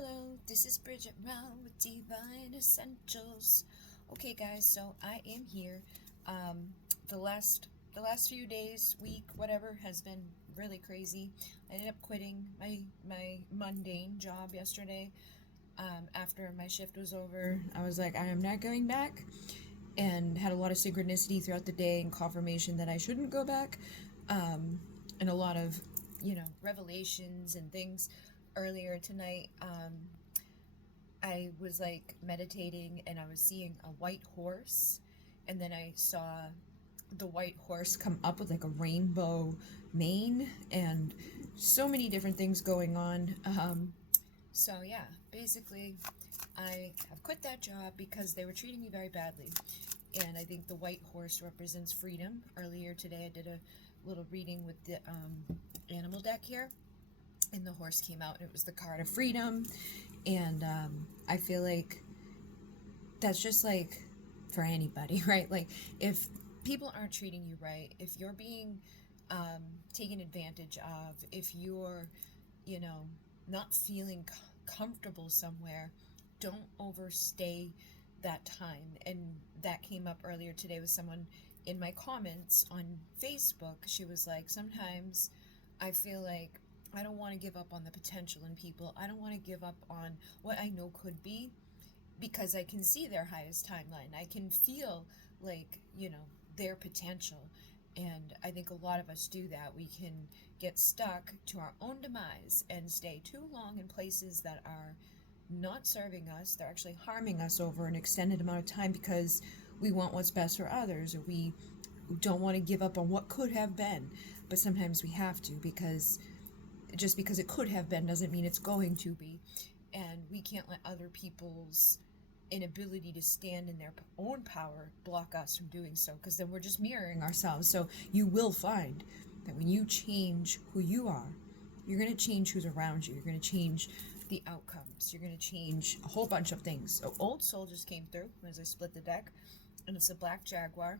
Hello, this is Bridget Round with Divine Essentials. Okay, guys, so I am here. The last few days, week, whatever, has been really crazy. I ended up quitting my mundane job yesterday. After my shift was over, I was like, I am not going back, and had a lot of synchronicity throughout the day and confirmation that I shouldn't go back, and a lot of revelations and things. Earlier tonight, I was like meditating and I was seeing a white horse, and then I saw the white horse come up with like a rainbow mane and so many different things going on. So yeah, basically I have quit that job because they were treating me very badly, and I think the white horse represents freedom. Earlier today I did a little reading with the animal deck here, and the horse came out and it was the card of freedom. And I feel like that's just like for anybody, right? Like if people aren't treating you right, if you're being taken advantage of, if you're not feeling comfortable somewhere, don't overstay that time. And that came up earlier today with someone in my comments on Facebook. She was like, sometimes I feel like I don't want to give up on the potential in people. I don't want to give up on what I know could be, because I can see their highest timeline. I can feel like, their potential. And I think a lot of us do that. We can get stuck to our own demise and stay too long in places that are not serving us. They're actually harming us over an extended amount of time because we want what's best for others, or we don't want to give up on what could have been. But sometimes we have to, because just because it could have been doesn't mean it's going to be. And we can't let other people's inability to stand in their own power block us from doing so, because then we're just mirroring ourselves. So you will find that when you change who you are, you're going to change who's around you. You're going to change the outcomes. You're going to change a whole bunch of things. So Old Soul just came through as I split the deck, and it's a black jaguar.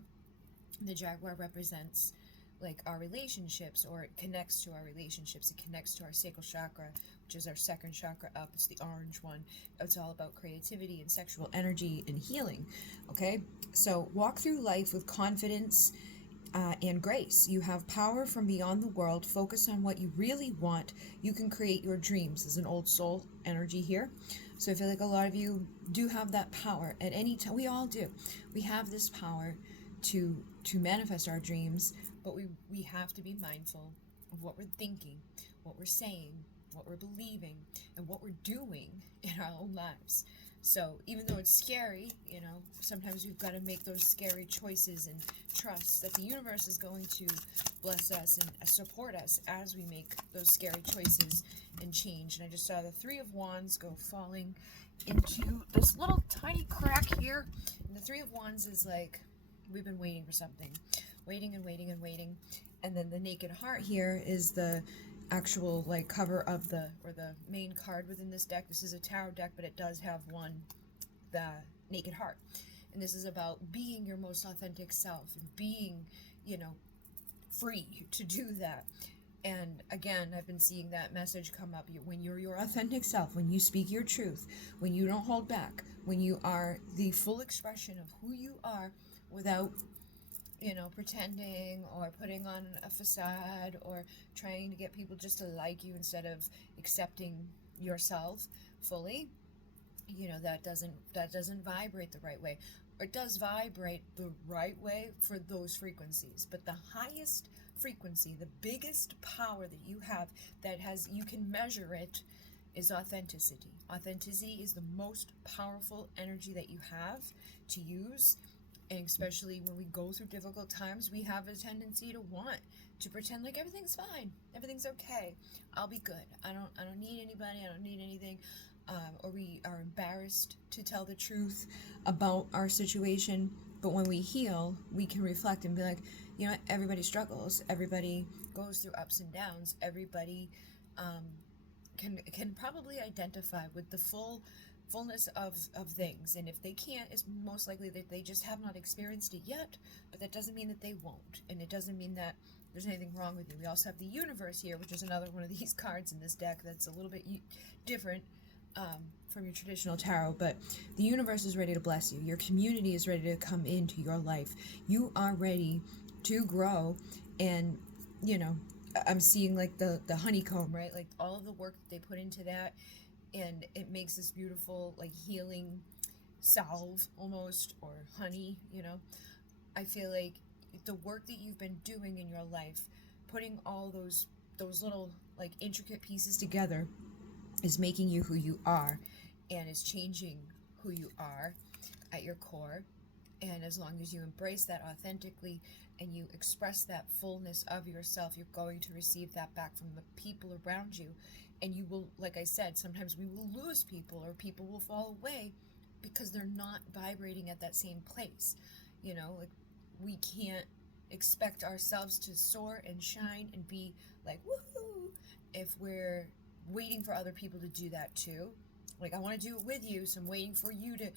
The jaguar represents like our relationships, or it connects to our relationships. It connects to our sacral chakra, which is our second chakra up. It's the orange one. It's all about creativity and sexual energy and healing. Okay, so walk through life with confidence and grace. You have power from beyond the world. Focus on what you really want. You can create your dreams. There's an Old Soul energy here. So I feel like a lot of you do have that power at any time. We all do. We have this power to manifest our dreams, but we have to be mindful of what we're thinking, what we're saying, what we're believing, and what we're doing in our own lives. So even though it's scary, sometimes we've got to make those scary choices and trust that the universe is going to bless us and support us as we make those scary choices and change. And I just saw the Three of Wands go falling into this little tiny crack here. And the Three of Wands is like, we've been waiting for something, waiting and waiting and waiting. And then the Naked Heart here is the actual like cover of the main card within this deck. This is a tarot deck, but it does have the Naked Heart, and this is about being your most authentic self and being free to do that. And again, I've been seeing that message come up. When you're your authentic self, when you speak your truth, when you don't hold back, when you are the full expression of who you are without pretending or putting on a facade or trying to get people just to like you instead of accepting yourself fully, that doesn't vibrate the right way. Or it does vibrate the right way for those frequencies, but the highest frequency, the biggest power that you have, you can measure it, is authenticity. Authenticity is the most powerful energy that you have to use. And especially when we go through difficult times, we have a tendency to want to pretend like everything's fine, everything's okay, I'll be good, I don't need anybody, I don't need anything, or we are embarrassed to tell the truth about our situation. But when we heal, we can reflect and be like, everybody struggles, everybody goes through ups and downs, everybody can probably identify with the fullness of things. And if they can't, it's most likely that they just have not experienced it yet, but that doesn't mean that they won't, and it doesn't mean that there's anything wrong with you. We also have the Universe here, which is another one of these cards in this deck that's a little bit different. from your traditional tarot, but the universe is ready to bless you. Your community is ready to come into your life. You are ready to grow, and you know, I'm seeing like the honeycomb, right? Like all of the work that they put into that, and it makes this beautiful like healing salve almost, or honey, you know. I feel like the work that you've been doing in your life, putting all those little like intricate pieces together, is making you who you are, and is changing who you are at your core. And as long as you embrace that authentically and you express that fullness of yourself, you're going to receive that back from the people around you. And you will, like I said, sometimes we will lose people, or people will fall away because they're not vibrating at that same place. You know, like we can't expect ourselves to soar and shine and be like woohoo if we're waiting for other people to do that too. Like, I want to do it with you, so I'm waiting for you to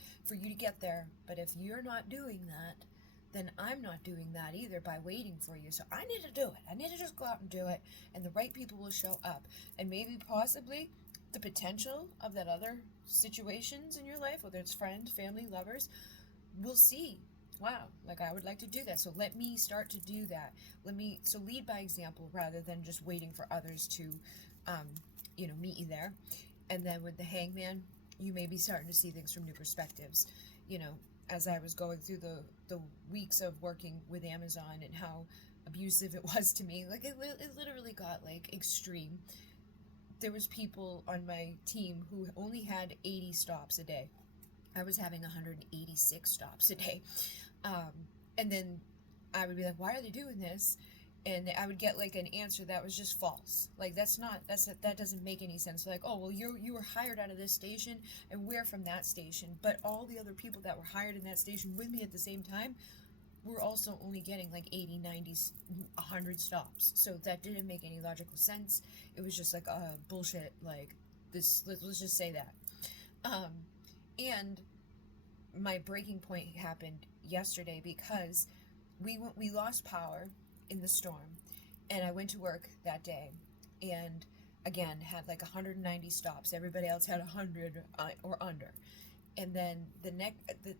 get there. But if you're not doing that, then I'm not doing that either by waiting for you. So I need to do it. I need to just go out and do it, and the right people will show up. And maybe possibly the potential of that other situations in your life, whether it's friends, family, lovers, will see, wow, like I would like to do that. So let me start to do that. So lead by example rather than just waiting for others to, meet you there. And then with the Hangman, you may be starting to see things from new perspectives. You know, as I was going through the weeks of working with Amazon and how abusive it was to me, like it literally got like extreme. There was people on my team who only had 80 stops a day. I was having 186 stops a day. And then I would be like, why are they doing this? And I would get like an answer that was just false. Like that doesn't make any sense. Like, oh, well, you were hired out of this station and we're from that station, but all the other people that were hired in that station with me at the same time were also only getting like 80, 90, 100 stops. So that didn't make any logical sense. It was just like bullshit. Like this. Let's just say that. And my breaking point happened yesterday because we lost power in the storm, and I went to work that day, and again had like 190 stops. Everybody else had 100 or under. And then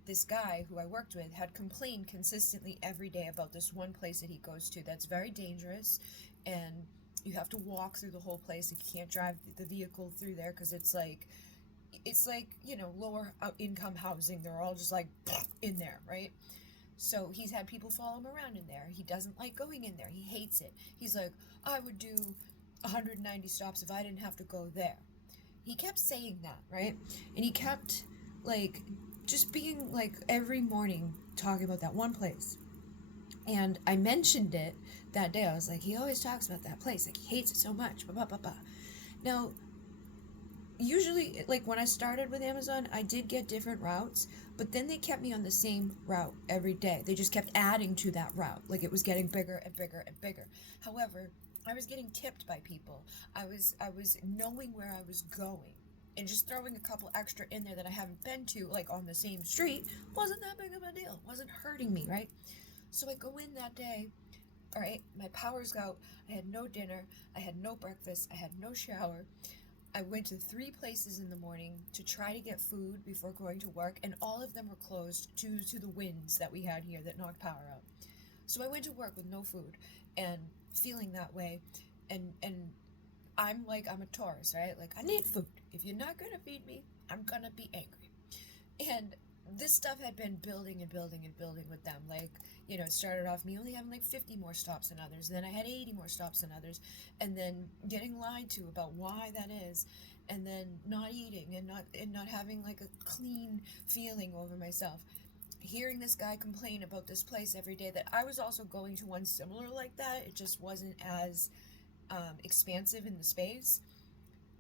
this guy who I worked with had complained consistently every day about this one place that he goes to that's very dangerous, and you have to walk through the whole place. You can't drive the vehicle through there because it's like lower income housing. They're all just like in there, right? So he's had people follow him around in there. He doesn't like going in there. He hates it. He's like, I would do 190 stops if I didn't have to go there. He kept saying that, right? And he kept like just being like every morning talking about that one place. And I mentioned it that day. I was like, he always talks about that place. Like, he hates it so much. Blah, blah, blah, blah. Now, usually, like when I started with Amazon, I did get different routes, but then they kept me on the same route every day. They just kept adding to that route. Like it was getting bigger and bigger and bigger. However, I was getting tipped by people. I was knowing where I was going, and just throwing a couple extra in there that I haven't been to, like on the same street, wasn't that big of a deal. It wasn't hurting me, right? So I go in that day. All right, my power's out. I had no dinner. I had no breakfast. I had no shower. I went to 3 places in the morning to try to get food before going to work, and all of them were closed due to the winds that we had here that knocked power out. So I went to work with no food and feeling that way, and I'm a Taurus, right? Like, I need food. If you're not going to feed me, I'm going to be angry. And this stuff had been building and building and building with them. Like, it started off me only having like 50 more stops than others. Then I had 80 more stops than others. And then getting lied to about why that is. And then not eating and not having like a clean feeling over myself. Hearing this guy complain about this place every day, that I was also going to one similar like that. It just wasn't as expansive in the space.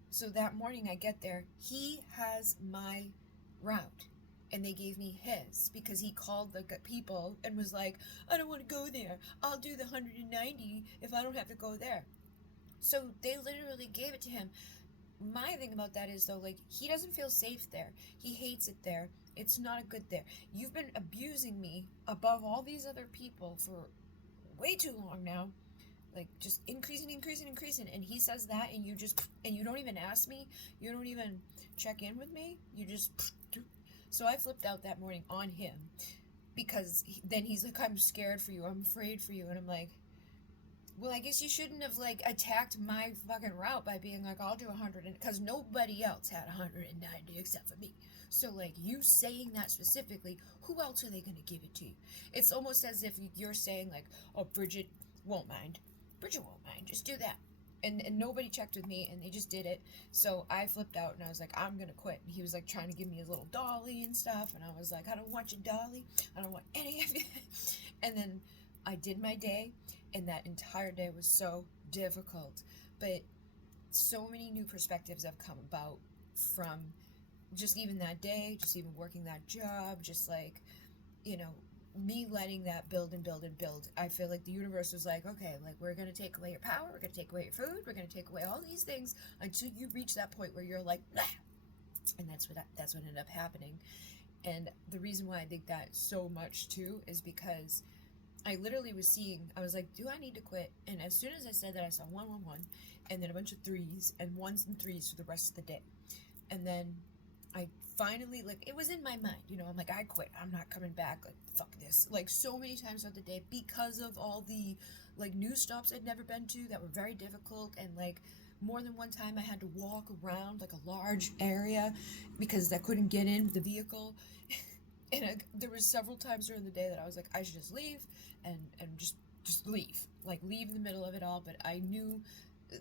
So that morning I get there. He has my route. And they gave me his because he called the people and was like, I don't want to go there. I'll do the 190 if I don't have to go there. So they literally gave it to him. My thing about that is, though, like, he doesn't feel safe there. He hates it there. It's not a good there. You've been abusing me above all these other people for way too long now. Like, just increasing. And he says that, and you don't even ask me. You don't even check in with me. You just... So I flipped out that morning on him, because then he's like, I'm scared for you, I'm afraid for you, and I'm like, well, I guess you shouldn't have, like, attacked my fucking route by being like, I'll do 100, because nobody else had 190 except for me. So, like, you saying that specifically, who else are they going to give it to you? It's almost as if you're saying, like, oh, Bridget won't mind. Bridget won't mind, just do that. And nobody checked with me, and they just did it. So I flipped out, and I was like, I'm going to quit. And he was, like, trying to give me his little dolly and stuff, and I was like, I don't want your dolly. I don't want any of it. And then I did my day, and that entire day was so difficult. But so many new perspectives have come about from just even that day, just even working that job, just like, you know, me letting that build and build and build. I feel like the universe was like, okay, like, we're going to take away your power, we're going to take away your food, we're going to take away all these things until you reach that point where you're like, nah. And that's what ended up happening. And the reason why I think that so much too is because I literally was seeing, I was like, do I need to quit? And as soon as I said that, I saw 111 and then a bunch of 3s and 1s and 3s for the rest of the day. And then I finally, like, it was in my mind, you know, I'm like, I quit, I'm not coming back, like, fuck this, like, so many times throughout the day, because of all the, like, new stops I'd never been to that were very difficult, and, like, more than one time I had to walk around, like, a large area, because I couldn't get in with the vehicle, and there was several times during the day that I was like, I should just leave, and just leave, like, leave in the middle of it all, but I knew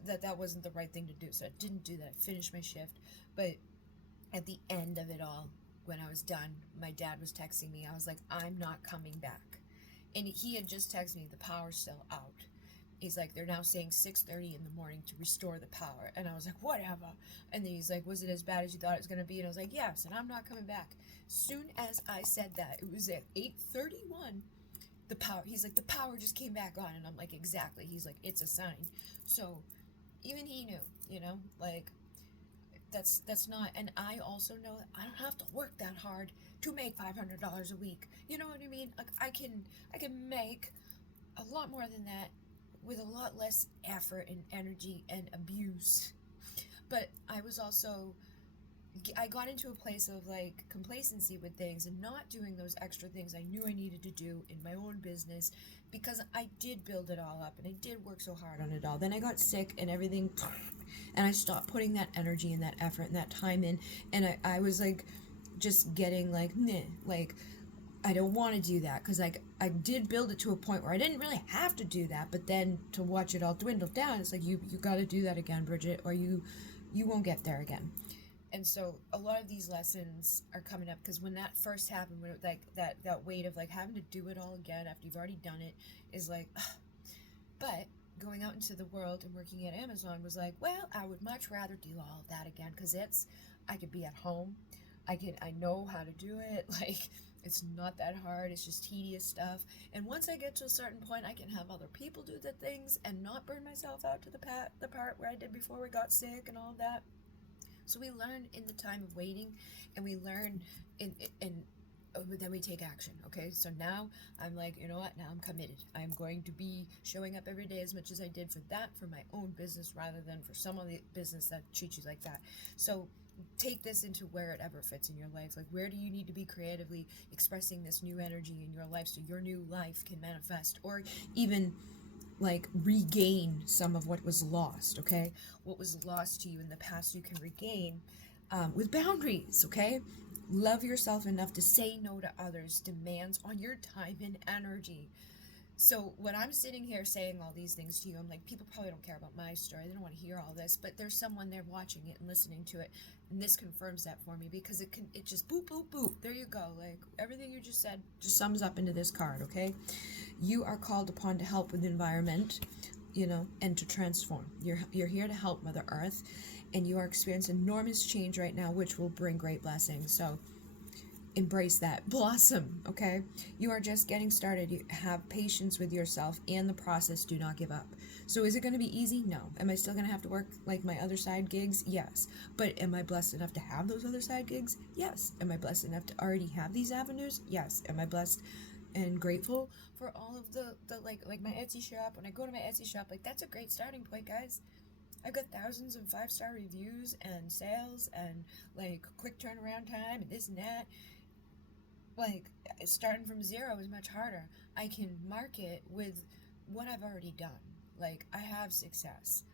that wasn't the right thing to do, so I didn't do that. I finished my shift, but at the end of it all, when I was done, my dad was texting me. I was like, I'm not coming back. And he had just texted me, the power's still out. He's like, they're now saying 6:30 in the morning to restore the power. And I was like, whatever. And then he's like, was it as bad as you thought it was going to be? And I was like, yes, and I'm not coming back. Soon as I said that, it was at 8:31, the power, he's like, the power just came back on. And I'm like, exactly. He's like, it's a sign. So even he knew, you know, like, that's not, and I also know that I don't have to work that hard to make $500 a week. You know what I mean? Like, I can make a lot more than that with a lot less effort and energy and abuse. But I was also, I got into a place of, like, complacency with things and not doing those extra things I knew I needed to do in my own business, because I did build it all up and I did work so hard on it all. Then I got sick and everything, and I stopped putting that energy and that effort and that time in, and I was like, just getting like, meh, like, I don't want to do that, because like, I did build it to a point where I didn't really have to do that, but then to watch it all dwindle down, it's like, you got to do that again, Bridget, or you won't get there again. And so a lot of these lessons are coming up, because when that first happened, when it, like, that weight of, like, having to do it all again after you've already done it is like, ugh. But going out into the world and working at Amazon was like, well, I would much rather do all of that again, because I could be at home, I know how to do it, like, it's not that hard, it's just tedious stuff, and once I get to a certain point, I can have other people do the things and not burn myself out to the part where I did before we got sick and all that. So we learn in the time of waiting, and we learn then we take action, okay? So now I'm like, you know what? Now I'm committed. I'm going to be showing up every day as much as I did for my own business, rather than for some of the business that treats you like that. So take this into wherever fits in your life. Like, where do you need to be creatively expressing this new energy in your life so your new life can manifest, or even, like, regain some of what was lost, okay? What was lost to you in the past, you can regain with boundaries, okay? Love yourself enough to say no to others' demands on your time and energy. So when I'm sitting here saying all these things to you, I'm like, people probably don't care about my story. They don't want to hear all this, but there's someone there watching it and listening to it, and this confirms that for me, because it just boop, boop, boop. There you go. Like, everything you just said just sums up into this card, okay? You are called upon to help with the environment, you know, and to transform. You're here to help Mother Earth, and you are experiencing enormous change right now, which will bring great blessings. So embrace that. Blossom, okay? You are just getting started. You have patience with yourself and the process. Do not give up. So is it going to be easy? No. Am I still going to have to work like my other side gigs? Yes. But am I blessed enough to have those other side gigs? Yes. Am I blessed enough to already have these avenues? Yes. Am I blessed and grateful for all of the like my Etsy shop? When I go to my Etsy shop, like, that's a great starting point, guys. I've got thousands of 5-star reviews and sales and like quick turnaround time and this and that. Like, starting from zero is much harder. I can market with what I've already done. Like, I have success.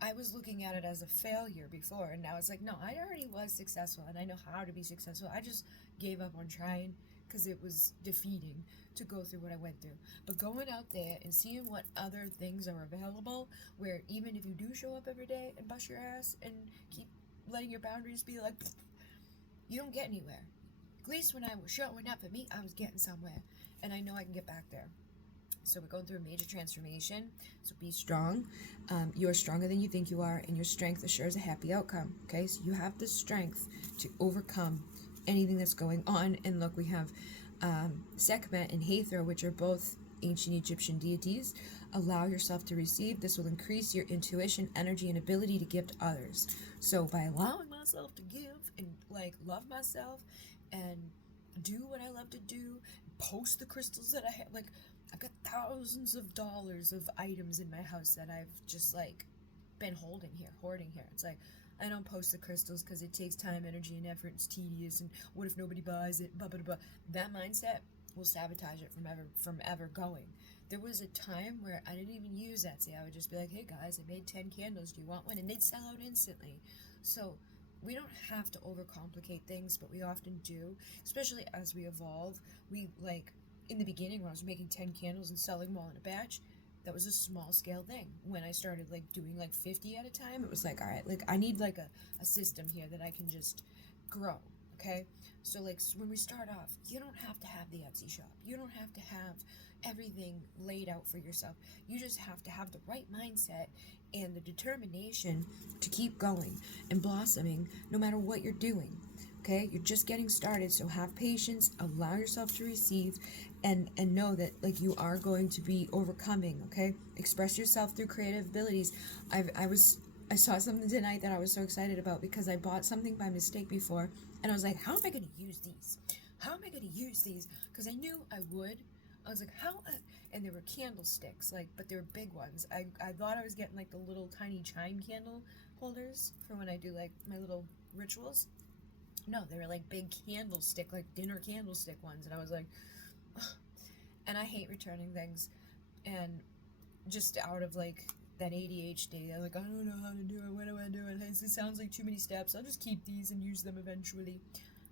I was looking at it as a failure before, and now it's like, no, I already was successful, and I know how to be successful. I just gave up on trying because it was defeating to go through what I went through. But going out there and seeing what other things are available, where even if you do show up every day and bust your ass and keep letting your boundaries be like, you don't get anywhere. At least when I was showing up for me, I was getting somewhere, and I know I can get back there. So we're going through a major transformation, so be strong. You are stronger than you think you are, and your strength assures a happy outcome, okay? So you have the strength to overcome anything that's going on. And look, we have Sekhmet and Hathor, which are both ancient Egyptian deities. Allow yourself to receive. This will increase your intuition, energy, and ability to give to others. So by allowing myself to give and like love myself and do what I love to do, post the crystals that I have, like, I've got thousands of dollars of items in my house that I've just like been hoarding here. It's like, I don't post the crystals because it takes time, energy, and effort. It's tedious, and what if nobody buys it? Blah, blah, blah. That mindset will sabotage it from ever going. There was a time where I didn't even use Etsy. I would just be like, hey guys, I made 10 candles. Do you want one? And they'd sell out instantly. So we don't have to overcomplicate things, but we often do, especially as we evolve. We like, in the beginning, when I was making 10 candles and selling them all in a batch, that was a small scale thing. When I started like doing like 50 at a time, it was like, all right, like I need like a system here that I can just grow, okay? So like when we start off, you don't have to have the Etsy shop. You don't have to have everything laid out for yourself. You just have to have the right mindset and the determination to keep going and blossoming no matter what you're doing. Okay, you're just getting started, so have patience, allow yourself to receive, and know that like you are going to be overcoming. Okay, express yourself through creative abilities. I saw something tonight that I was so excited about because I bought something by mistake before, and I was like, how am I going to use these? How am I going to use these? Because I knew I would. I was like, and there were candlesticks, like, but they were big ones. I thought I was getting like the little tiny chime candle holders for when I do like my little rituals. No, they were like big candlestick, like dinner candlestick ones. And I was like, ugh. And I hate returning things. And just out of like that ADHD, I'm like, I don't know how to do it. What do I do? It sounds like too many steps. I'll just keep these and use them eventually.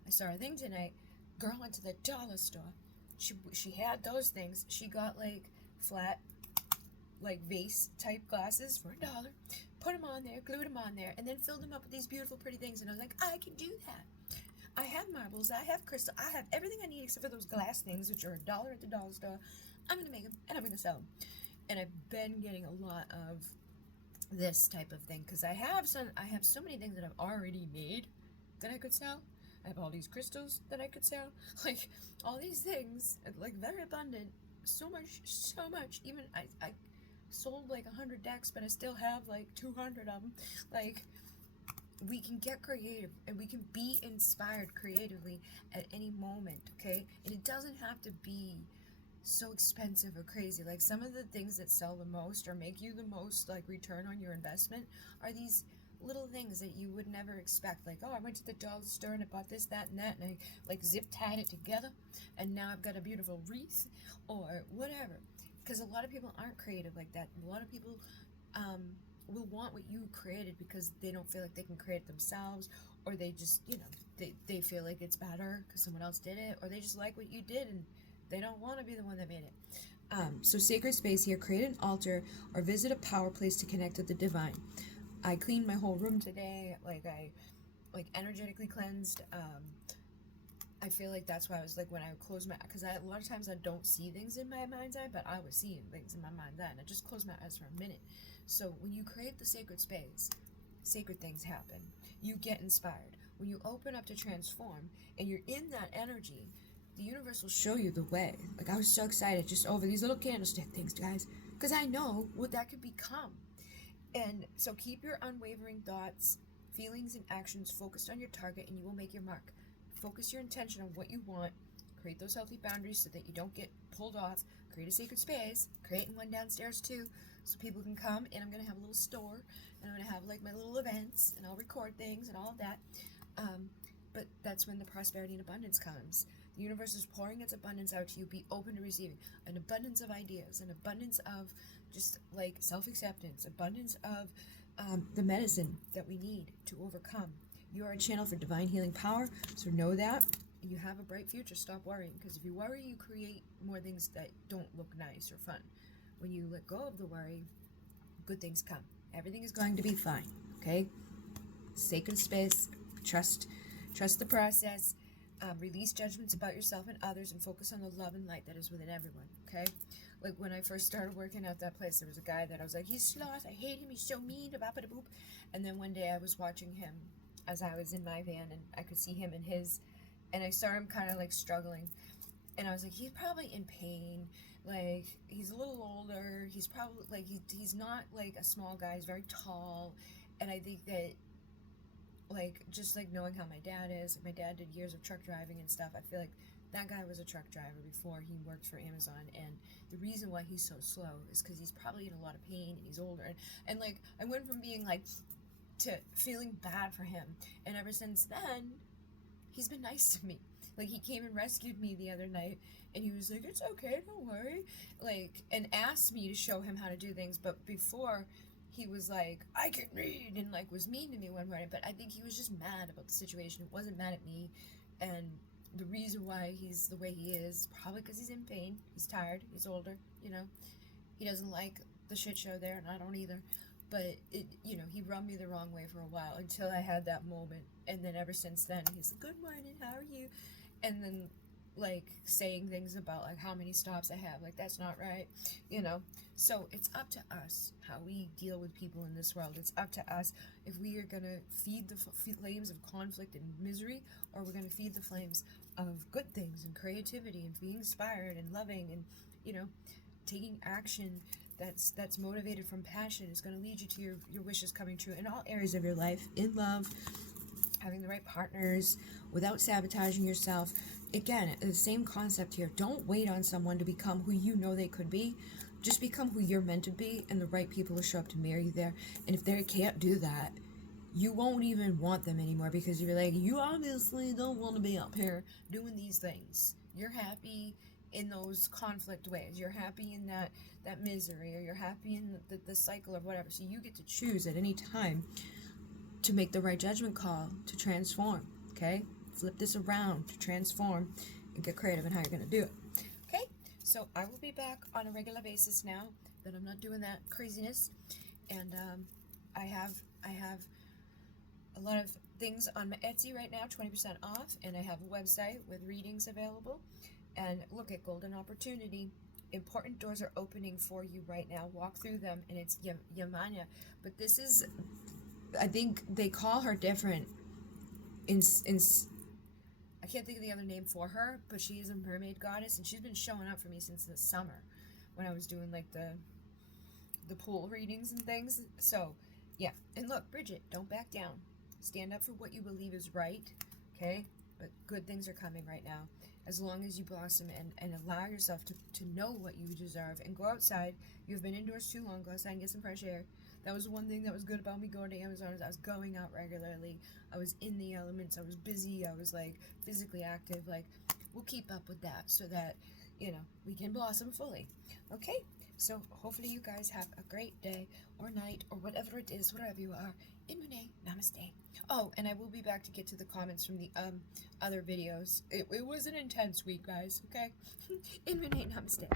I saw a thing tonight. Girl went to the dollar store. She had those things. She got like flat, like vase type glasses for $1. Put them on there, glued them on there, and then filled them up with these beautiful, pretty things. And I was like, I can do that. I have marbles, I have crystal, I have everything I need except for those glass things, which are $1 at the dollar store. I'm going to make them, and I'm going to sell them. And I've been getting a lot of this type of thing, because I have so many things that I've already made that I could sell. I have all these crystals that I could sell. Like, all these things, like, very abundant. So much. Even, I sold, like, 100 decks, but I still have, like, 200 of them. Like, we can get creative and we can be inspired creatively at any moment, okay? And it doesn't have to be so expensive or crazy. Like, some of the things that sell the most or make you the most like return on your investment are these little things that you would never expect. Like, oh, I went to the dollar store and I bought this, that, and that, and I like zip tied it together and now I've got a beautiful wreath or whatever. Because a lot of people aren't creative like that. A lot of people will want what you created because they don't feel like they can create it themselves, or they just, they feel like it's better because someone else did it, or they just like what you did and they don't want to be the one that made it. So sacred space here, create an altar or visit a power place to connect with the divine. I cleaned my whole room today, I energetically cleansed. I feel like that's why I was like, when I close my, because a lot of times I don't see things in my mind's eye, but I was seeing things in my mind's eye, and I just closed my eyes for a minute. So when you create the sacred space, sacred things happen. You get inspired. When you open up to transform and you're in that energy, the universe will show you the way. Like, I was so excited just over these little candlestick things, guys, because I know what that could become. And so keep your unwavering thoughts, feelings, and actions focused on your target, and you will make your mark. Focus your intention on what you want. create those healthy boundaries so that you don't get pulled off. Create a sacred space, creating one downstairs too, so people can come, and I'm going to have a little store, and I'm going to have like my little events, and I'll record things and all of that. But that's when the prosperity and abundance comes. The universe is pouring its abundance out to you. Be open to receiving an abundance of ideas, an abundance of just like self-acceptance, abundance of the medicine that we need to overcome. You are a channel for divine healing power, so know that. You have a bright future. Stop worrying, because if you worry, you create more things that don't look nice or fun. When you let go of the worry, good things come. Everything is going to be fine, okay? Sacred space, trust the process, release judgments about yourself and others, and focus on the love and light that is within everyone, okay? Like when I first started working at that place, there was a guy that I was like, he's sloth, I hate him, he's so mean, boop. And then one day I was watching him as I was in my van, and I could see him in his, and I saw him kind of like struggling, and I was like, he's probably in pain, like he's a little older, he's probably like, he's not like a small guy, he's very tall, and I think that like, just like knowing how my dad is, like my dad did years of truck driving and stuff, I feel like that guy was a truck driver before he worked for Amazon, and the reason why he's so slow is because he's probably in a lot of pain, and he's older, and like, I went from being like, to feeling bad for him, and ever since then, he's been nice to me. Like, he came and rescued me the other night, and he was like, it's okay, don't worry, like, and asked me to show him how to do things, but before, he was like, I can read, and like was mean to me one morning, but I think he was just mad about the situation. It wasn't mad at me, and the reason why he's the way he is, probably because he's in pain, he's tired, he's older, you know, he doesn't like the shit show there, and I don't either, but it, you know, he rubbed me the wrong way for a while until I had that moment, and then ever since then, he's like, good morning, how are you, and then like saying things about like how many stops I have, like that's not right, you know. So it's up to us how we deal with people in this world. It's up to us if we are gonna feed the flames of conflict and misery, or we're gonna feed the flames of good things and creativity and being inspired and loving, and you know, taking action that's motivated from passion is going to lead you to your wishes coming true in all areas of your life, in love, having the right partners, without sabotaging yourself. Again, the same concept here. Don't wait on someone to become who you know they could be. Just become who you're meant to be, and the right people will show up to marry you there. And if they can't do that, you won't even want them anymore, because you're like, you obviously don't want to be up here doing these things. You're happy in those conflict ways. You're happy in that misery, or you're happy in the cycle or whatever. So you get to choose at any time to make the right judgment call to transform, okay? Flip this around to transform and get creative in how you're going to do it, okay? So I will be back on a regular basis now that I'm not doing that craziness, and I have a lot of things on my Etsy right now, 20% off, and I have a website with readings available. And look at golden opportunity. Important doors are opening for you right now. Walk through them, and it's Yamanya. But this is, I think they call her different. I can't think of the other name for her, but she is a mermaid goddess, and she's been showing up for me since the summer when I was doing like the pool readings and things. So yeah, and look, Bridget, don't back down. Stand up for what you believe is right, okay? But good things are coming right now. As long as you blossom and allow yourself to know what you deserve, and go outside. You've been indoors too long. Go outside and get some fresh air. That was one thing that was good about me going to Amazon, is I was going out regularly. I was in the elements. I was busy. I was like physically active. Like, we'll keep up with that so that, you know, we can blossom fully. Okay? So hopefully you guys have a great day or night or whatever it is, wherever you are. Inmune, namaste. Oh, and I will be back to get to the comments from the other videos. It was an intense week, guys, okay? Inmune, namaste.